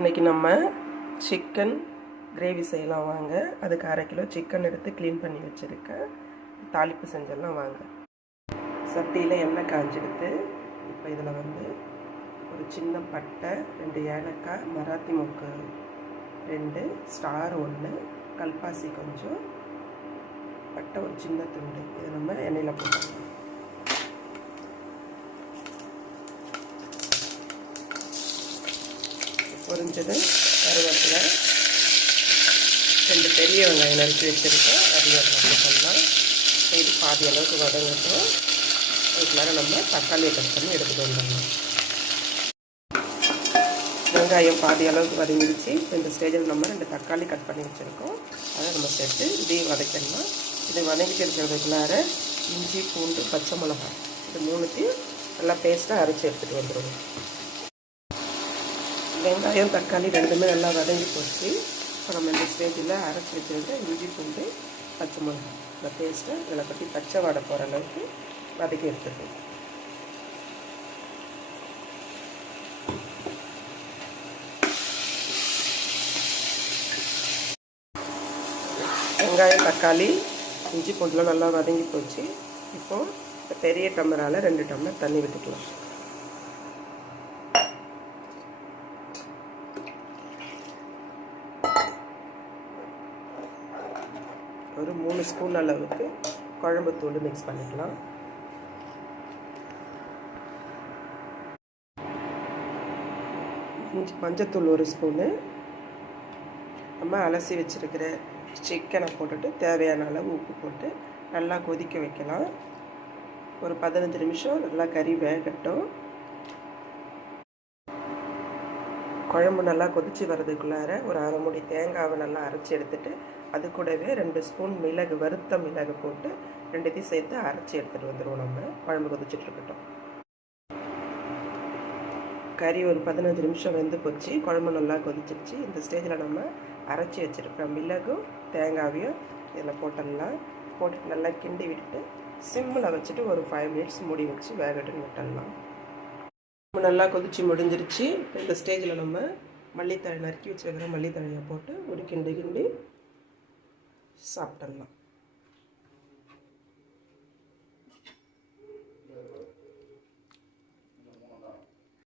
இன்றைக்கி நம்ம chicken gravy செய்யலாம் வாங்க. அதுக்கு 1/2 கிலோ சிக்கன் எடுத்து க்ளீன் பண்ணி வச்சுருக்கேன். தாளிப்பு செஞ்சிடலாம் வாங்க. சட்டியில் எண்ணெய் காஞ்செடுத்து இப்போ இதில் ஒரு சின்ன பட்டை, 2 ஏலக்காய், மராத்தி மொக்கு 2, ஸ்டார் 1, கல்பாசி கொஞ்சம், பட்டை ஒரு சின்ன துண்டு. இதை நம்ம எண்ணெயில் போட்டுக்கலாம். பொரிஞ்சது கருவேப்பிலை, 2 பெரிய வெங்காயம் நறுக்கி வச்சுருக்கோம், அதையும் போட்டுக்கலாம். இது பாதி அளவுக்கு வதங்கட்டும். அதுக்கு மேலே நம்ம தக்காளியை கட் பண்ணி எடுத்துகிட்டு வந்துடலாம். வெங்காயம் பாதி அளவுக்கு வதங்கிடுச்சு. இந்த ஸ்டேஜில் நம்ம 2 தக்காளி கட் பண்ணி வச்சுருக்கோம், அதை நம்ம சேர்த்து இதையும் வதக்கிடலாம். இது வதங்கிட்டு இருக்கிறதுக்குள்ளார இஞ்சி, பூண்டு, பச்சை மிளகாய் இது 3த்தையும் நல்லா பேஸ்ட்டாக அரைச்சி எடுத்துகிட்டு வந்துடுவோம். வெங்காயம் தக்காளி 2மே நல்லா வதங்கி போச்சு. இப்போ நம்ம இந்த ஸ்டேஜில் அரைச்சி வச்சுருக்க இஞ்சி, பூண்டு, பச்சை மிளகாய் இந்த பேஸ்ட்டை இதில் பற்றி பச்சை வாடை போகிற அளவுக்கு வதக்கி எடுத்துருக்கோம். வெங்காயம் தக்காளி இஞ்சி பூண்டுலாம் நல்லா வதங்கி போச்சு. இப்போது பெரிய டம்ளரால் 2 டம்ளர் தண்ணி விட்டுக்கலாம். ஒரு 3 ஸ்பூன் அளவுக்கு குழம்பு தூள் மிக்ஸ் பண்ணிக்கலாம். மஞ்சத்தூள் 1 ஸ்பூனு. நம்ம அலசி வச்சுருக்கிற சிக்கனை போட்டுட்டு தேவையான அளவு உப்பு போட்டு நல்லா கொதிக்க வைக்கலாம். ஒரு 15 நிமிஷம் நல்லா கறி வேகட்டும். குழம்பு நல்லா கொதித்து வர்றதுக்குள்ளார ஒரு 1/2 மூடி தேங்காவை நல்லா அரைச்சி எடுத்துகிட்டு அது கூடவே 2 ஸ்பூன் மிளகு, வறுத்த மிளகு போட்டு 2த்தையும் சேர்த்து அரைச்சி எடுத்துகிட்டு வந்துடுவோம். நம்ம குழம்பு கொதிச்சுட்ருக்கட்டும். கறி ஒரு 15 நிமிஷம் வெந்து போச்சு. குழம்பு நல்லா கொதிச்சிருச்சு. இந்த ஸ்டேஜில் நம்ம அரைச்சி வச்சுருக்க மிளகும் தேங்காவையும் இதில் போட்டுடலாம். போட்டுட்டு நல்லா கிண்டி விட்டுட்டு சிம்மில் வச்சுட்டு ஒரு 5 மினிட்ஸ் மூடி வச்சு வேகட்டுன்னு விட்டுடலாம். நல்லா கொதிச்சு முடிஞ்சிருச்சு. இந்த ஸ்டேஜில் நம்ம மல்லித்தழை நறுக்கி வச்சுருக்கிற மல்லித்தழையை போட்டு ஒரு கிண்டி சாப்பிட்டுடலாம்.